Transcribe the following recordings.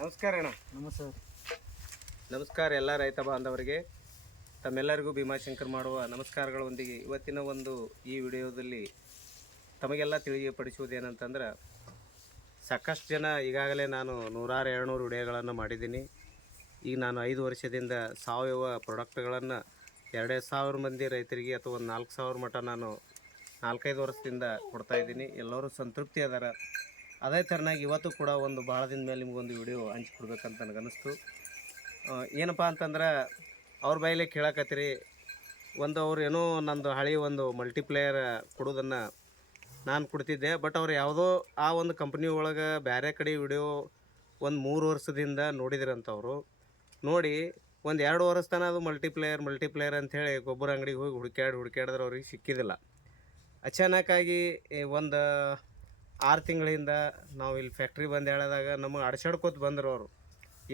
ನಮಸ್ಕಾರ ಅಣ್ಣ. ನಮಸ್ಕಾರ. ನಮಸ್ಕಾರ ಎಲ್ಲ ರೈತ ಬಾಂಧವರಿಗೆ. ತಮ್ಮೆಲ್ಲರಿಗೂ ಭೀಮಾಶಂಕರ್ ಮಾಡುವ ನಮಸ್ಕಾರಗಳೊಂದಿಗೆ ಇವತ್ತಿನ ಈ ವಿಡಿಯೋದಲ್ಲಿ ತಮಗೆಲ್ಲ ತಿಳಿಯಪಡಿಸುವುದೇನಂತಂದ್ರೆ, ಸಾಕಷ್ಟು ಜನ ಈಗಾಗಲೇ ನಾನು 100-200 ವಿಡಿಯೋಗಳನ್ನು ಮಾಡಿದ್ದೀನಿ. ಈಗ ನಾನು 5 ವರ್ಷದಿಂದ ಸಾವಯವ ಪ್ರಾಡಕ್ಟ್ಗಳನ್ನು 2,000 ಮಂದಿ ರೈತರಿಗೆ ಅಥವಾ ಒಂದು 4,000 ಮಟ್ಟ ನಾನು 4-5 ವರ್ಷದಿಂದ ಕೊಡ್ತಾಯಿದ್ದೀನಿ. ಎಲ್ಲರೂ ಸಂತೃಪ್ತಿ ಅದಾರ. ಅದೇ ಥರನಾಗಿ ಇವತ್ತು ಕೂಡ ಒಂದು ಭಾಳ ದಿನ ಮೇಲೆ ನಿಮಗೊಂದು ವಿಡಿಯೋ ಹಂಚ್ಕೊಡ್ಬೇಕಂತ ನನಗನ್ನಿಸ್ತು. ಏನಪ್ಪ ಅಂತಂದ್ರೆ, ಅವ್ರ ಬಾಯಿಲೆ ಕೇಳಕತ್ತೀರಿ, ಅವ್ರು ಏನೋ ನಂದು ಹಳೆಯ ಒಂದು ಮಲ್ಟಿಪ್ಲೇಯರ್ ಕೊಡೋದನ್ನು ನಾನು ಕೊಡ್ತಿದ್ದೆ. ಬಟ್ ಅವ್ರು ಯಾವುದೋ ಆ ಒಂದು ಕಂಪ್ನಿ ಒಳಗೆ ಬೇರೆ ಕಡೆ ವಿಡಿಯೋ ಒಂದು 3 ವರ್ಷದಿಂದ ನೋಡಿದ್ರಂಥವ್ರು. ನೋಡಿ ಒಂದು 2 ವರ್ಷ ತನಕ ಅದು ಮಲ್ಟಿಪ್ಲೇಯರ್ ಅಂಥೇಳಿ ಗೊಬ್ಬರ ಅಂಗಡಿಗೆ ಹೋಗಿ ಹುಡುಕ್ಯಾಡಿದ್ರೆ ಅವ್ರಿಗೆ ಸಿಕ್ಕಿದ್ದಿಲ್ಲ. ಅಚಾನಕ್ಕಾಗಿ ಒಂದು 6 ತಿಂಗಳಿಂದ ನಾವು ಇಲ್ಲಿ ಫ್ಯಾಕ್ಟ್ರಿ ಬಂದು ಹೇಳಿದಾಗ ನಮಗೆ ಅಡ್ಸಾಡ್ಕೋತ ಬಂದರು ಅವರು.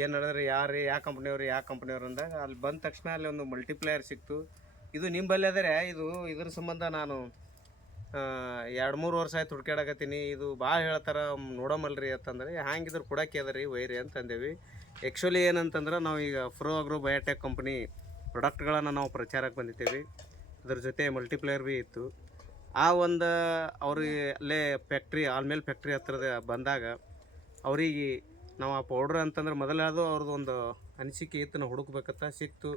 ಏನು ಹೇಳಿದ್ರೆ, ಯಾವ ಕಂಪ್ನಿಯವ್ರು ಅಂದಾಗ ಅಲ್ಲಿ ಬಂದ ತಕ್ಷಣ ಅಲ್ಲಿ ಒಂದು ಮಲ್ಟಿಪ್ಲೇಯರ್ ಸಿಕ್ತು. ಇದು ನಿಂಬಲ್ಲಿ ಆದರೆ ಇದ್ರ ಸಂಬಂಧ ನಾನು 2-3 ವರ್ಷ ಆಯ್ತು ಹುಡ್ಕ್ಯಾಡಕತ್ತೀನಿ, ಇದು ಭಾಳ ಹೇಳ್ತಾರೆ, ನೋಡಮಲ್ರಿ ಅಂತಂದ್ರೆ, ಹ್ಯಾಂಗಿದ್ರೆ ಕೊಡೋಕೆ ಅದ ರೀ ವೈರಿ ಅಂತಂದೇವಿ. ಆ್ಯಕ್ಚುಲಿ ಏನಂತಂದ್ರೆ, ನಾವು ಈಗ ಫ್ರೋ ಅಗ್ರೋ ಬಯೋಟೆಕ್ ಕಂಪ್ನಿ ಪ್ರಾಡಕ್ಟ್ಗಳನ್ನು ನಾವು ಪ್ರಚಾರಕ್ಕೆ ಬಂದಿದ್ದೇವೆ. ಅದ್ರ ಜೊತೆ ಮಲ್ಟಿಪ್ಲೇಯರ್ ಭೀ ಇತ್ತು. ಆ ಒಂದು ಅವ್ರಿಗೆ ಅಲ್ಲೇ ಆಲ್ಮೇಲೆ ಫ್ಯಾಕ್ಟ್ರಿ ಹತ್ರದ ಬಂದಾಗ ಅವ್ರಿಗೆ ನಾವು ಆ ಪೌಡ್ರ್ ಅಂತಂದ್ರೆ ಮೊದಲಾದರೂ ಅವ್ರದ್ದು ಒಂದು ಅನಿಸಿಕೆ ಇತ್ತು, ನಾವು ಹುಡುಕ್ಬೇಕಂತ ಸಿಕ್ತು.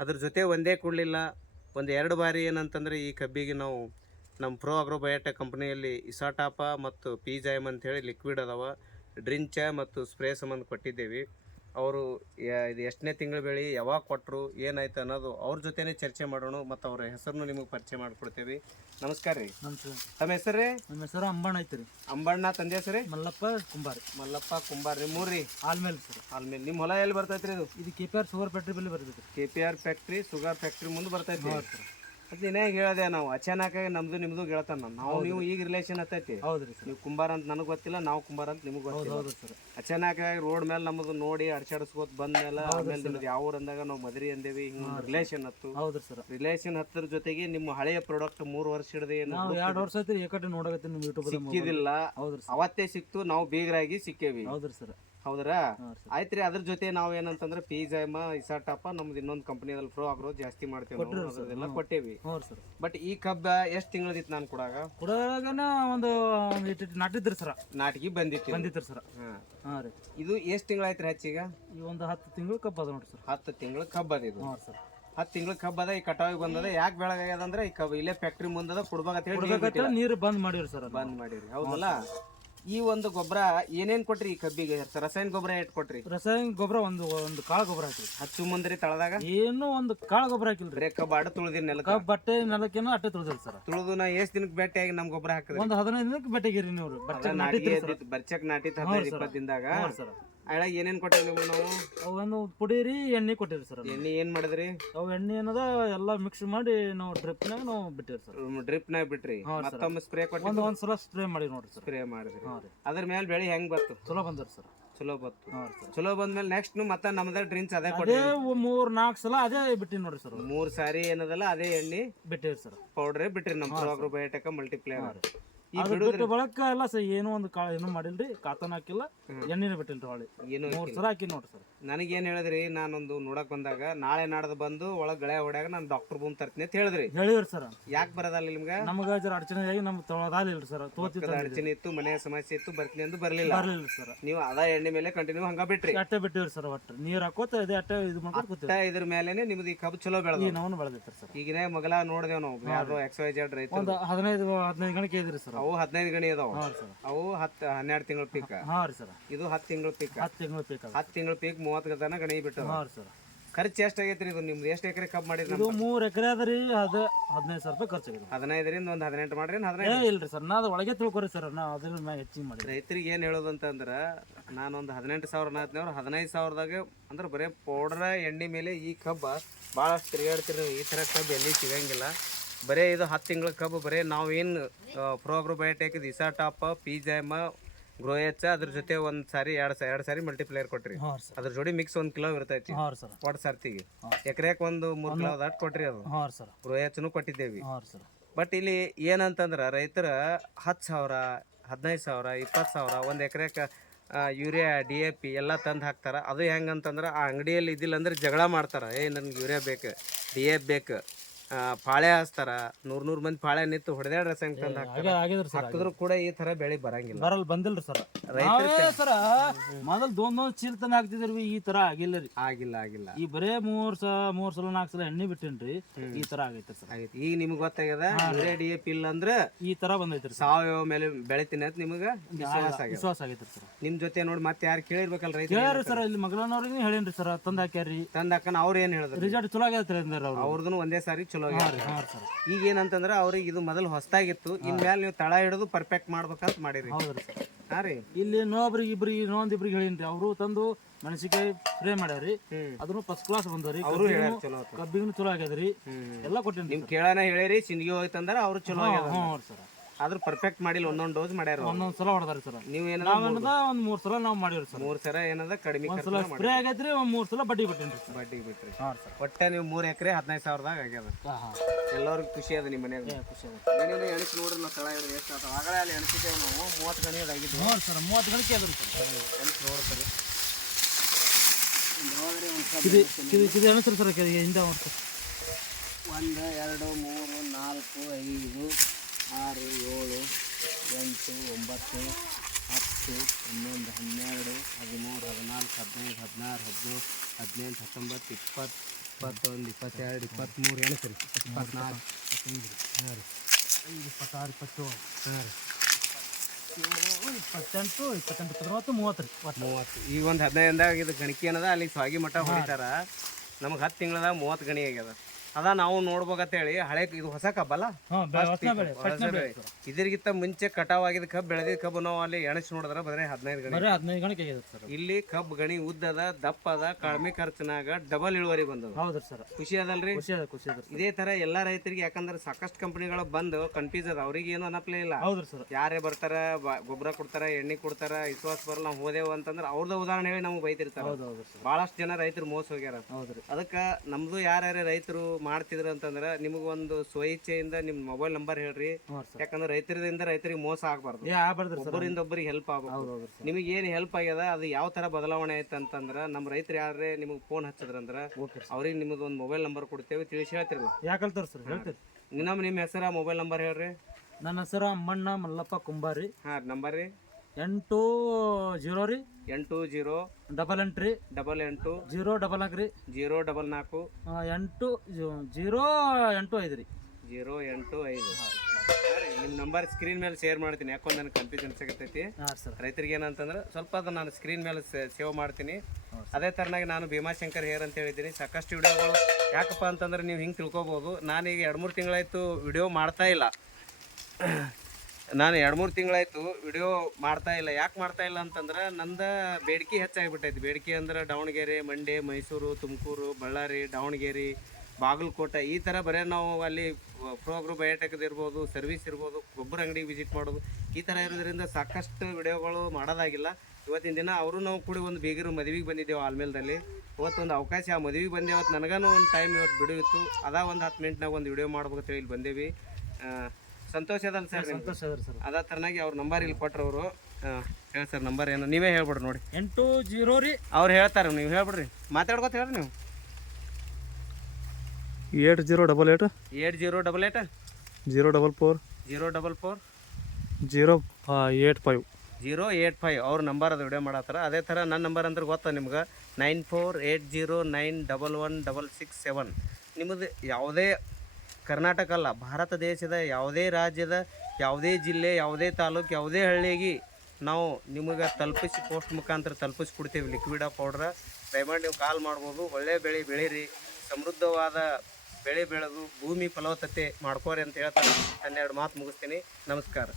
ಅದ್ರ ಜೊತೆ ಒಂದೇ ಕೊಡಲಿಲ್ಲ, 1-2 ಬಾರಿ ಏನಂತಂದರೆ ಈ ಕಬ್ಬಿಗೆ ನಾವು ನಮ್ಮ ಫ್ರೋ ಅಗ್ರೋ ಬಯೋಟೆಕ್ ಕಂಪ್ನಿಯಲ್ಲಿ ಇಸಾಟಾಪ ಮತ್ತು ಪೀಜೈಮ್ ಅಂಥೇಳಿ ಲಿಕ್ವಿಡ್ ಅದಾವ, ಡ್ರಿಂಚ ಮತ್ತು ಸ್ಪ್ರೇ ಸಂಬಂಧ ಕೊಟ್ಟಿದ್ದೇವೆ. ಅವರು ಇದು ಎಷ್ಟನೇ ತಿಂಗಳು ಬೆಳೆ, ಯಾವಾಗ ಕೊಟ್ಟರು, ಏನಾಯ್ತು ಅನ್ನೋದು ಅವ್ರ ಜೊತೆನೇ ಚರ್ಚೆ ಮಾಡೋಣ. ಮತ್ತು ಅವ್ರ ಹೆಸರನ್ನು ನಿಮಗೆ ಪರಿಚಯ ಮಾಡಿಕೊಡ್ತೇವೆ. ನಮಸ್ಕಾರ ರೀ. ನಮಸ್ಕಾರ. ತಮ್ಮ ಹೆಸರು ರೀ? ನಮ್ಮ ಹೆಸರು ಅಂಬಣ್ಣ ಐತಿ ರೀ. ಅಂಬಣ್ಣ. ತಂದೆ ಹೆಸರು? ಮಲ್ಲಪ್ಪ ಕುಂಬಾರ್. ನಿಮ್ಮ ರೀ? ಆಲ್ಮೇಲೆ ಸರ್. ಆಲ್ಮೇಲೆ. ನಿಮ್ಮ ಹೊಲ ಎಲ್ಲಿ ಬರ್ತೈತೆ ರೀ? ಇದು KPR ಶುಗರ್ ಫ್ಯಾಕ್ಟ್ರಿ ಬಲ್ಲಿ ಬರ್ತೈತೆ. KPR ಫ್ಯಾಕ್ಟ್ರಿ ಶುಗರ್ ಫ್ಯಾಕ್ಟ್ರಿ ಮುಂದೆ ಬರ್ತೈತಿ. ಹೌದು ಸರ್. ಅದು ಏನಾಗ ಹೇಳಿದೆ, ನಾವು ಅಚಾನಕ್ಕಾಗಿ ನಮ್ದು ನಿಮ್ದು ಗೆಳತಾನ ನಾವು ನೀವು ಈಗ ರಿಲೇಷನ್ ಹತ್ತೈತಿ. ಹೌದ್ರಿ ಸರ್. ನೀವು ಕುಂಬಾರ ಅಂತ ನನಗೆ ಗೊತ್ತಿಲ್ಲ, ನಾವು ಕುಂಬಾರ ಅಂತ ನಿಮಗೆ ಗೊತ್ತಿಲ್ಲ. ಹೌದು ಸರ್. ಅಚಾನಕ್ಕಾಗಿ ರೋಡ್ ಮೇಲೆ ನಮ್ಮದು ನೋಡಿ ಅಡ್ಸಾಡಿಸ್ಕೋತ ಬಂದ್ಮೇಲೆ ಆಮೇಲೆ ನಿಮ್ದು ಯಾವ ಊರು ಅಂದಾಗ ನಾವು ಮದ್ರಿ ಅಂದೇವಿ. ಹಿಂಗೆ ರಿಲೇಷನ್ ಹತ್ತು. ಹೌದ್ರಿ ಸರ್. ರಿಲೇಷನ್ ಹತ್ತರ ಜೊತೆಗೆ ನಿಮ್ಮ ಹಳೆಯ ಪ್ರಾಡಕ್ಟ್ 3 ವರ್ಷ ಹಿಡಿದು ಏನು 2 ವರ್ಷ ಐತಿ ಏಕಡೆ ನೋಡಕತ್ತೀನಿ ನಿಮ್ಮ ಯೂಟ್ಯೂಬ್ ಸಿಕ್ಕಿದಿಲ್ಲ. ಹೌದ್ರಿ ಸರ್. ಅವತ್ತೇ ಸಿಕ್ತು, ನಾವು ಬೀಗರಾಗಿ ಸಿಕ್ಕೇವಿ. ಹೌದ್ರಿ ಸರ್. ಹೌದ್ರಾ? ಆಯ್ತ್ರಿ. ಅದ್ರ ಜೊತೆ ನಾವು ಏನಂತಂದ್ರೆ ಪೀಜೈಮ, ಇಸಾಟಾಪ, ನಮ್ದು ಇನ್ನೊಂದು ಕಂಪ್ನಿಯಲ್ಲಿ ಫ್ರೋ ಅಗ್ರೋ ಜಾಸ್ತಿ ಮಾಡ್ತೇವೆ, ಅದೆಲ್ಲ ಕೊಟ್ಟೇವಿ. ಬಟ್ ಈ ಕಬ್ಬ ಎಷ್ಟು ತಿಂಗಳದಿತ್ತು ನಾನು ಕೊಡಾಗನ ಒಂದು ನಾಟಿದ್ರಿ ಸರ್. ನಾಟಿಗೆ ಬಂದಿತ್ತು ಸರ್. ಹಾಂ ರೀ. ಇದು ಎಷ್ಟು ತಿಂಗಳಾಯ್ತು ಹಚ್ಚೀಗ? ಈ ಒಂದು 10 ತಿಂಗಳು ಕಬ್ಬ ಅದ ನೋಡ್ರಿ ಸರ್. 10 ತಿಂಗಳು ಕಬ್ಬ ಅದ ಇದು. ಹಾಂ ಸರ್. 10 ತಿಂಗಳು ಕಬ್ಬ ಅದ. ಈ ಕಟಾವಿಗೆ ಬಂದದ. ಯಾಕೆ ಬೆಳಗಾಗ್ಯದ ಅಂದ್ರೆ, ಈ ಕಬ್ಬ ಇಲ್ಲೇ ಫ್ಯಾಕ್ಟ್ರಿ ಮುಂದದ ಕೊಡ್ಬೇಕಂತ ನೀರು ಬಂದ್ ಮಾಡಿರಿ ಸರ್. ಬಂದ್ ಮಾಡಿರಿ. ಹೌದಲ್ಲ? ಈ ಒಂದು ಗೊಬ್ಬರ ಏನೇನ್ ಕೊಟ್ರಿ ಈ ಕಬ್ಬಿಗೆ? ರಾಸಾಯನಿಕ ಗೊಬ್ಬರ ಎಷ್ಟು ಕೊಟ್ರಿ? ರಾಸಾಯನಿಕ ಗೊಬ್ಬರ ಒಂದು ಕಾಳು ಗೊಬ್ಬರ ಹಾಕಿರಿ. ಹಚ್ಚು ಮುಂದ್ರಿ ತಳದಾಗ ಏನು ಒಂದು ಕಾಳು ಗೊಬ್ಬರ ಹಾಕಿಲ್ರಿ. ಬರೇ ಕಬ್ಬ ಅಡ ತುಳಿದಿರಿ ನೆಲಕ್ಕ? ಬಟ್ಟೆ ನೆಲಕ್ಕೇನೋ ಅಟ್ಟೆ ತುಳಿದ್ರಿ ಸರ್. ತುಳಿದು ನಾ ಎಷ್ಟ್ ದಿನಕ್ಕೆ ಭೇಟಿಯಾಗಿ ನಮ್ ಗೊಬ್ಬರ ಹಾಕಿದ್ರಿ? ಒಂದು 15 ದಿನಕ್ಕೆ ಭೇಟಿಯಾಗಿರಿ ನೀವು. ಬರ್ಚಕ್ ನಾಟಿತ್ 15-20 ದಿನದಾಗ. ಅಳಗ ಏನೇನ್ ಕೊಟ್ಟಿವಿ ನೀವು? ನಾವು ಅವನು ಪುಡಿ ರೀ, ಎಣ್ಣೆ ಕೊಟ್ಟಿರಿ ಸರ್. ಎಣ್ಣೆ ಏನ್ ಮಾಡಿದ್ರಿ? ಅವು ಎಣ್ಣೆ ಏನದ ಎಲ್ಲ ಮಿಕ್ಸ್ ಮಾಡಿ ನಾವು ಡ್ರಿಪ್ನಾಗ ನಾವು ಬಿಟ್ಟಿರಿ ಸರ್. ಡ್ರಿಪ್ನಾಗ ಬಿಟ್ರಿ? ಮತ್ತೊಮ್ಮೆ ಸ್ಪ್ರೇ ಕೊಟ್ಟಿ? ಒಂದ್ಸಲ ಸ್ಪ್ರೇ ಮಾಡಿ ನೋಡ್ರಿ ಸರ್. ಸ್ಪ್ರೇ ಮಾಡಿದ್ರಿ. ಅದ್ರ ಮೇಲೆ ಬೆಳೆ ಹೆಂಗ್ ಬತ್ತು? ಚಲೋ ಬಂದ್ರಿ ಸರ್. ಚಲೋ ಬತ್ತು. ಚಲೋ ಬಂದ್ಮೇಲೆ ನೆಕ್ಸ್ಟ್ ಮತ್ತೆ ನಮ್ದ ಡ್ರಿಂಕ್ಸ್ ಅದೇ ಕೊಟ್ಟಿ 3-4 ಸಲ ಅದೇ ಬಿಟ್ಟಿ ನೋಡ್ರಿ ಸರ್. 3 ಸಾರಿ ಏನದಲ್ಲ ಅದೇ ಎಣ್ಣೆ ಬಿಟ್ಟಿರಿ ಸರ್. ಪೌಡ್ರೇ ಬಿಟ್ರಿ ನಮ್ಮ ಫ್ರೋ ಅಗ್ರೋ ಬಯೋಟೆಕ್ ಮಲ್ಟಿಪ್ಲೇಯರ್. ಬಿಟ್ಟು ಬಳಕ ಎಲ್ಲ ಸರ್ ಏನು ಒಂದು ಕಾಳು ಏನು ಮಾಡಿಲ್ರಿ, ಕಾತನ ಹಾಕಿಲ್ಲ, ಎಣ್ಣೆನ ಬಿಟ್ಟಿಲ್ರಿ. ಹೊಳಿ ಏನು 3 ಸಲ ಹಾಕಿ ನೋಡ್ರಿ ಸರ್. ನನಗೇನ್ ಹೇಳಿದ್ರಿ, ನಾನೊಂದು ನೋಡಕ್ ಬಂದಾಗ ನಾಳೆ ನಾಡ್ದು ಬಂದು ಒಳಗ್ ಗಳೆ ಹೊಡ್ಯಾಗ ನಾನು ಡಾಕ್ಟರ್ ಬಂದ್ ತರ್ತೀನಿ ಅಂತ ಹೇಳಿದ್ರಿ. ಹೇಳಿವ್ರಿ ಸರ್. ಯಾಕೆ ಬರೋದಲ್ಲ ನಿಮ್ಗೆ? ನಮ್ಗ ಜರ ಅಡಚಣೆ ಆಗಿ ನಮ್ ತೊಳದಾಲಿಲ್ರಿ ಸರ್. ಅಡಚಣೆ ಇತ್ತು, ಮನೆಯ ಸಮಸ್ಯೆ ಇತ್ತು, ಬರ್ತೀನಿ ಎಂದು ಬರ್ಲಿಲ್ಲ ಸರ್. ನೀವು ಅದ ಎಣ್ಣೆ ಮೇಲೆ ಕಂಟಿನ್ಯೂ ಹಂಗ ಬಿಟ್ರಿ? ಅಟ್ಟೆ ಬಿಟ್ಟಿವ್ರಿ ಸರ್. ಒಟ್ಟು ನೀರ್ ಹಾಕೋತ ಇದೇ ಅಟ್ಟೆ ಇದು ಮಾಡ್ಕೊತ ಇದ್ರ ಮೇಲೆ ನಿಮ್ದು ಈ ಕಬ್ಬು ಚಲೋ ಬೆಳೆದ ನಾವು ಬೆಳೆದೈತ್ರಿ ಸರ್. ಈಗಿನ ಮೊದಲ ನೋಡ್ದೇವ್ ನಾವು ಯಾವ್ದೋ XYZ ರೈತ ಒಂದು 15 ಗಣಿಕೆ ಇದ್ರಿ ಸರ್. ಅವು 15 ಗಣಿ ಅದಾವ. ಅವು 12 ತಿಂಗಳ ಪೀಕ್. ಇದು 10 ತಿಂಗಳ ಪೀಕ್. 10 ತಿಂಗಳ ಪೀಕ್ 30 ಗದನ ಗಣಿ ಬಿಟ್ಟು. ಖರ್ಚು ಎಷ್ಟಾಗೈತ್ರಿ ಇದು ನಿಮ್ದು? ಎಷ್ಟು ಎಕರೆ ಕಬ್ಬು ಮಾಡಿದ್ರಿ? 3 ಎಕರೆ ಅದ್ರಿ. 15,000 ರೂಪಾಯಿ ಖರ್ಚಾಗಿದೆ. 15ರಿಂದ ಒಂದು 18 ಮಾಡ್ರಿ? 15 ಇಲ್ರಿ ಸರ್, ನಾ ಒಳಗೆ ತಿಳ್ಕೊರಿ ಸರ್. ನಾ ಅದ್ರ ಮ್ಯಾಗ ಹೆಚ್ಚಿಗೆ ಮಾಡಿ ರೈತರಿಗೆ ಏನ್ ಹೇಳೋದಂತಂದ್ರ, ನಾನೊಂದು 18,000 15,000ದಾಗ ಅಂದ್ರೆ ಬರೀ ಪೌಡ್ರ ಎಣ್ಣೆ ಮೇಲೆ ಈ ಕಬ್ಬ ಭಾಳಷ್ಟು ತಿರುಗಾಡ್ತಿರಿ. ಈ ಥರ ಕಬ್ಬು ಎಲ್ಲಿ ಸಿಗಂಗಿಲ್ಲ. ಬರೀ ಇದು 10 ತಿಂಗಳ ಕಬ್ಬು. ಬರೀ ನಾವೇನು ಫ್ರೋ ಅಗ್ರೋ ಬಯೋಟೆಕ್ ಇಸಾಟಾಪ, ಪೀಜೈಮ, ಗ್ರೋಯಚ್, ಅದ್ರ ಜೊತೆ ಒಂದು ಸಾರಿ 2 ಸಾರಿ ಮಲ್ಟಿಪ್ಲೇಯರ್ ಕೊಟ್ರಿ. ಅದ್ರ ಜೋಡಿ ಮಿಕ್ಸ್ 1 ಕಿಲೋ ಇರ್ತೈತಿ ಒಟ್ಟು ಸರ್ತಿಗೆ. ಎಕರೆಕ್ ಒಂದು 3 ಕಿಲೋ ದಾಟ್ ಕೊಟ್ರಿ. ಅದು ಗ್ರೋಯಚ್ನು ಕೊಟ್ಟಿದ್ದೇವಿ. ಬಟ್ ಇಲ್ಲಿ ಏನಂತಂದ್ರ, ರೈತರ 10,000, 15,000, 20,000 ಒಂದು ಎಕರೆಕ ಯೂರಿಯಾ DAP ಎಲ್ಲ ತಂದು ಹಾಕ್ತಾರೆ. ಅದು ಹೆಂಗಂತಂದ್ರೆ ಆ ಅಂಗಡಿಯಲ್ಲಿ ಇದ್ದಿಲ್ಲ ಅಂದ್ರೆ ಜಗಳ ಮಾಡ್ತಾರೆ. ನನಗೆ ಯೂರಿಯಾ ಬೇಕು, DAP ಬೇಕು, ಪಾಳೆ ಹಚ್ತಾರ. 100 ಮಂದಿ ಪಾಳೆ ನಿಂತು ಹೊಡೆದಾಡ ರಸಾಯನ ತಂದು ಆಗಿದ್ರಿ ಸರ್ ಹಾಕಿದ್ರು ಕೂಡ ಈ ಥರ ಬೆಳೆ ಬರಂಗಿಲ್ಲ. ಬಂದಿಲ್ರಿ ಸರ್. ಸರ ಮೊದಲು ದೊಂದೊಂದು ಚೀಲ ತಂದು ಹಾಕ್ತಿದ್ರಿ, ಈ ತರ ಆಗಿಲ್ಲ ರೀ. ಆಗಿಲ್ಲ ಈ ಬರೇ 3 ಸಲ 4 ಸಲ ಎಣ್ಣೆ ಬಿಟ್ಟಿನ್ರಿ, ಈ ತರ ಆಗೈತ್ರಿ ಸರ್. ಆಗೈತಿ. ಈಗ ನಿಮ್ಗೆ ಗೊತ್ತಾಗ್ಯದ ಯೂರಿಯಾ DAP ಇಲ್ಲ ಅಂದ್ರೆ ಈ ತರ ಬಂದೈತ್ರಿ. ಸಾವಯವ ಮೇಲೆ ಬೆಳಿತೀನಿ ಅಂತ ನಿಮಗೆ ವಿಶ್ವಾಸ ಆಗೈತ್ರಿ ಸರ್. ನಿಮ್ ಜೊತೆ ನೋಡಿ ಮತ್ತೆ ಯಾರು ಕೇಳಿರ್ಬೇಕಲ್ಲ ರೈತ ಕೇಳ್ರಿ ಸರ್, ಇಲ್ಲಿ ಮಗಳನ್ನವ್ರಿಗೆ ಹೇಳೇನ್ರಿ ಸರ್, ತಂದ್ ಹಾಕ್ಯಾರಿ, ತಂದ್ ಹಾಕನ ಅವ್ರು ಏನ್ ಹೇಳಿದ್ರು? ರಿಸಲ್ಟ್ ಚಲೋ ಆಗೈತ್ರಿ ಅಂದ್ರ ಅವ್ರದ್ದು ಒಂದೇ ಸಾರಿ ಚಲೋ ಸರ್. ಈಗ ಏನಂತಂದ್ರೆ ಅವ್ರಿಗೆ ಇದು ಮೊದಲು ಹೊಸದಾಗಿತ್ತು, ಇನ್ಮೇಲೆ ನೀವು ತಳ ಹಿಡಿದು ಪರ್ಫೆಕ್ಟ್ ಮಾಡ್ಬೇಕಂತ ಮಾಡಿರಿ. ಹೌದ್ರಿ ಸರ್. ಹಾ ರೀ, ಇಲ್ಲಿ ಇನ್ನೊಂದಿಬ್ರಿಗೆ ಹೇಳಿನ್ರಿ, ಅವರು ತಂದು ಮೆಣಸಿಕಾಯಿ ಸ್ಪ್ರೇ ಮಾಡ್ಯಾರಿ, ಅದನ್ನು ಫಸ್ಟ್ ಕ್ಲಾಸ್ ಬಂದವ್ರಿ. ಅವರು ಹೇಳ್ಯಾರ ಚಲೋ ಆತು. ಕಬ್ಬಿಗೂ ಚಲೋ ಆಗ್ಯದ್ರಿ, ಎಲ್ಲ ಕೊಟ್ಟಿನ್ರಿ. ನಿಮ್ ಕೇಳನ ಹೇಳಿರಿ, ಸಿಂದಗಿ ಹೋಯ್ತಂದ್ರ ಅವ್ರು ಚಲೋ ಆಗ್ಯದ. ಸರ್ ಆದ್ರೂ ಪರ್ಫೆಕ್ಟ್ ಮಾಡಿಲ್ಲ, ಒಂದೊಂದು ಡೋಸ್ ಮಾಡ್ಯಾರ. ಒಂದೊಂದ್ ಸಲ ಹೊಡೆದಾರಿ ಸರ್. ನೀವು ಏನದ ಒಂದ್ 3 ಸಲ ನಾವ್ ಮಾಡಿವ್ರಿ ಸರ್. 3 ಸಲ ಏನದ ಕಡಿಮೆ ಒಂದ್ಸಲ ಸ್ಪ್ರೇ ಆಗೈತ್ರಿ, 3 ಸಲ ಬಡ್ಡಿ ಬಿಟ್ಟಿನ್ರಿ. ಬಡ್ಡಿ ಬಿಟ್ರಿ. ಒಟ್ಟ ನೀವು 3 ಎಕರೆ 15,000ದಾಗ ಆಗ್ಯದ. ಎಲ್ಲರಿಗೂ ಖುಷಿ ಅದ. ನಿಮ್ಮ ಮನ್ಯಾಗ ಖುಷಿ ಅದ. ಗಣಿನ ಎಣಿಸಿ ನೋಡ್ರಿ, ನಾವು ತಳ ಹಿಡಿದು ಎಷ್ಟು ಆತ. ಆಗಲೇ ಅಲ್ಲಿ ಎಣಿಸಿದ್ದೇವೆ ನಾವು, 30 ಗಣಿ ಆಗಿದ್ದು. ಸರ್ 30 ಗಣಿಕೆ ಅದ್ರಿ ಸರ್. ಎಣಿಸಿ ನೋಡ್ತಾರೆ. ಇದು ಎಣಿಸ್ರಿ ಸರ್, ಹಿಂದೆ 1 2 3 4 5 6 7 8 9 10 11 12 13 14 15 16 17 18 19 20 21 22 23 24 25 26 27 28 29 30 ಈಗ ಒಂದು 15ದಾಗ ಇದು ಗಣಿಕೆ ಏನದ, ಅಲ್ಲಿ ಸ್ವಾಗಿ ಮಠ ಹೊಡಿತಾರ. ನಮಗೆ 10 ತಿಂಗಳದಾಗ 30 ಗಣಿ ಆಗ್ಯದ. ಅದ ನಾವು ನೋಡ್ಬೇಕಂತೇಳಿ ಹಳೆ ಇದು ಹೊಸ ಕಬ್ಬಲ್ಲ, ಇದ್ರಿಗಿಂತ ಮುಂಚೆ ಕಟಾವ್ ಆಗಿದ ಕಬ್ಬು ಬೆಳೆದಿದ್ದ ಕಬ್ಬು ನಾವು ಅಲ್ಲಿ ಎಣಸಿ ನೋಡಿದ್ರೆ ಬರೀ 15 ಗಣಿ. ಇಲ್ಲಿ ಕಬ್ಬು ಗಣಿ ಉದ್ದದ ದಪ್ಪದ ಕಡಿಮೆ ಖರ್ಚಿನಾಗ ಡಬಲ್ ಇಳುವರಿ ಬಂದದ. ಹೌದ್ರಿ ಸರ್. ಖುಷಿ ಅದಲ್ರಿ? ಇದೇ ತರ ಎಲ್ಲಾ ರೈತರಿಗೆ, ಯಾಕಂದ್ರೆ ಸಾಕಷ್ಟು ಕಂಪನಿಗಳು ಬಂದು ಕನ್ಫ್ಯೂಸ್ ಅದ, ಅವ್ರಿಗೆ ಏನು ಅನ್ನಪ್ಲೇ ಇಲ್ಲ. ಹೌದ್ರಿ ಸರ್. ಯಾರೇ ಬರ್ತಾರ, ಗೊಬ್ಬರ ಕೊಡ್ತಾರ, ಎಣ್ಣೆ ಕೊಡ್ತಾರ, ವಿಶ್ವಾಸ ಬರಲ್ಲ, ನಾವು ಹೋದೇವು ಅಂತಂದ್ರೆ ಅವ್ರದ್ದು ಉದಾಹರಣೆ ಹೇಳಿ ನಮ್ಗೆ ಬೈತಿರ್ತಾರ. ಬಹಳಷ್ಟು ಜನ ರೈತರು ಮೋಸ ಹೋಗ್ಯಾರ. ಅದಕ್ಕೆ ನಮ್ದು ಯಾರ್ಯಾರ ರೈತರು ಮಾಡ್ತಿದ್ರು ಅಂತಂದ್ರೆ ನಿಮಗೆ ಒಂದು ಸ್ವಇಚ್ಛೆಯಿಂದ ನಿಮ್ಮ ಮೊಬೈಲ್ ನಂಬರ್ ಹೇಳ್ರಿ. ಯಾಕಂದ್ರೆ ರೈತರಿಂದ ರೈತರಿಗೆ ಮೋಸ ಆಗ್ಬಾರ್ದು, ಒಬ್ಬರಿಂದ ಒಬ್ಬರಿಗೆ ಹೆಲ್ಪ್ ಆಗ್ಬೇಕು. ನಿಮಗೆ ಏನು ಹೆಲ್ಪ್ ಆಗ್ಯದ, ಅದು ಯಾವ ತರ ಬದಲಾವಣೆ ಆಯ್ತು ಅಂತಂದ್ರೆ ನಮ್ಮ ರೈತರು ಯಾರೇ ನಿಮಗೆ ಫೋನ್ ಹಚ್ಚಿದ್ರಂದ್ರೆ ಅವ್ರಿಗೆ ನಿಮ್ಮದು ಒಂದು ಮೊಬೈಲ್ ನಂಬರ್ ಕೊಡ್ತೇವೆ, ತಿಳಿಸಿ ಹೇಳ್ತಿರಲ್ಲ. ಯಾಕಲ್ತಾರ ಸರ್? ಹೇಳ್ತೀರಿ. ನಿಮ್ಮ ಹೆಸರ ಮೊಬೈಲ್ ನಂಬರ್ ಹೇಳ್ರಿ. ನನ್ನ ಹೆಸರು ಅಮ್ಮಣ್ಣ ಮಲ್ಲಪ್ಪ ಕುಂಬಾರಿ. ನಂಬರ್ ರೀ 80 ರೀ 80 88 ರೀ 88 044 ರೀ 044 085 ರೀ 085. ನಿಮ್ಮ ನಂಬರ್ ಸ್ಕ್ರೀನ್ ಮೇಲೆ ಶೇರ್ ಮಾಡ್ತೀನಿ, ಯಾಕೊಂದು ನನಗೆ ಕನ್ಫ್ಯೂಷನ್ ಸಿಗತೈತಿ. ರೈತರಿಗೆ ಏನಂತಂದ್ರೆ ಸ್ವಲ್ಪ ಅದು ನಾನು ಸ್ಕ್ರೀನ್ ಮೇಲೆ ಸೇವ್ ಮಾಡ್ತೀನಿ. ಅದೇ ಥರನಾಗಿ ನಾನು ಭೀಮಾಶಂಕರ್ ಹೇರ್ ಅಂತ ಹೇಳಿದ್ದೀನಿ. ಸಾಕಷ್ಟು ವಿಡಿಯೋಗಳು, ಯಾಕಪ್ಪ ಅಂತಂದ್ರೆ ನೀವು ಹಿಂಗೆ ತಿಳ್ಕೊಬೋದು. ನಾನೀಗ 2-3 ತಿಂಗಳಾಯಿತು ವಿಡಿಯೋ ಮಾಡ್ತಾ ಇಲ್ಲ. ನಾನು 2-3 ತಿಂಗಳಾಯಿತು ವಿಡಿಯೋ ಮಾಡ್ತಾ ಇಲ್ಲ. ಯಾಕೆ ಮಾಡ್ತಾ ಇಲ್ಲ ಅಂತಂದ್ರೆ ನಂದು ಬೇಡಿಕೆ ಹೆಚ್ಚಾಗಿಬಿಟ್ಟೈತಿ. ಬೇಡಿಕೆ ಅಂದ್ರೆ ದಾವಣಗೆರೆ, ಮಂಡ್ಯ, ಮೈಸೂರು, ತುಮಕೂರು, ಬಳ್ಳಾರಿ, ದಾವಣಗೆರೆ, ಬಾಗಲಕೋಟೆ, ಈ ಥರ ಬರೀ ನಾವು ಅಲ್ಲಿ ಪ್ರೋಗ್ರೂ ಬಯೋಟೆಕ್ ಇರ್ಬೋದು, ಸರ್ವಿಸ್ ಇರ್ಬೋದು, ಗೊಬ್ಬರ ಅಂಗಡಿಗೆ ವಿಸಿಟ್ ಮಾಡೋದು, ಈ ಥರ ಇರೋದ್ರಿಂದ ಸಾಕಷ್ಟು ವಿಡಿಯೋಗಳು ಮಾಡೋದಾಗಿಲ್ಲ. ಇವತ್ತಿನ ದಿನ ಅವರು ನಾವು ಕೂಡಿ ಒಂದು ಬೀಗರು ಮದುವೆಗೆ ಬಂದಿದ್ದೇವೆ ಆಲ್ಮೇಲದಲ್ಲಿ. ಇವತ್ತೊಂದು ಅವಕಾಶ, ಆ ಮದುವೆಗೆ ಬಂದೇವತ್ತು ನನಗೂ ಒಂದು ಟೈಮ್ ಇವತ್ತು ಬಿಡುವಿತ್ತು. ಅದ ಒಂದು 10 ಮಿನಿಟ್ನಾಗ ಒಂದು ವಿಡಿಯೋ ಮಾಡ್ಬೇಕಂತೇಳಿ ಇಲ್ಲಿ ಬಂದೇವಿ. ಸಂತೋಷ ಅದಲ್ಲ ಸರ್? ಸಂತೋಷ ಅದ ಸರ್. ಅದೇ ಥರನಾಗಿ ಅವ್ರ ನಂಬರ್ ಇಲ್ಲಿ ಕೊಟ್ಟರವರು. ಹೇಳಿ ಸರ್ ನಂಬರ್ ಏನು, ನೀವೇ ಹೇಳ್ಬಿಡ್ರಿ. ನೋಡಿ 80 ರೀ ಅವ್ರು ಹೇಳ್ತಾರೆ, ನೀವು ಹೇಳ್ಬಿಡ್ರಿ, ಮಾತಾಡ್ಕೊತ ಹೇಳ್ರಿ ನೀವು. 8088 8088 044 044 085 085 ಅವ್ರ ನಂಬರ್ ಅದು ವಿಡಿಯೋ ಮಾಡತ್ತಾರ. ಅದೇ ಥರ ನನ್ನ ನಂಬರ್ ಅಂದ್ರೆ ಗೊತ್ತಾ ನಿಮ್ಗೆ, 9480911667. ನಿಮ್ಮದು ಯಾವುದೇ ಕರ್ನಾಟಕ ಅಲ್ಲ, ಭಾರತ ದೇಶದ ಯಾವುದೇ ರಾಜ್ಯದ ಯಾವುದೇ ಜಿಲ್ಲೆ, ಯಾವುದೇ ತಾಲೂಕು, ಯಾವುದೇ ಹಳ್ಳಿಗೆ ನಾವು ನಿಮಗೆ ತಲುಪಿಸಿ ಪೋಸ್ಟ್ ಮುಖಾಂತರ ತಲುಪಿಸ್ಕೊಡ್ತೇವೆ ಲಿಕ್ವಿಡ್ ಪೌಡ್ರ. ದಯಮಾಡಿ ನೀವು ಕಾಲ್ ಮಾಡ್ಬೋದು. ಒಳ್ಳೆ ಬೆಳೆ ಬೆಳೀರಿ, ಸಮೃದ್ಧವಾದ ಬೆಳೆ ಬೆಳೆದು ಭೂಮಿ ಫಲವತ್ತತೆ ಮಾಡ್ಕೋರಿ ಅಂತ ಹೇಳ್ತಾರೆ. 12 ಮಾತು ಮುಗಿಸ್ತೀನಿ. ನಮಸ್ಕಾರ.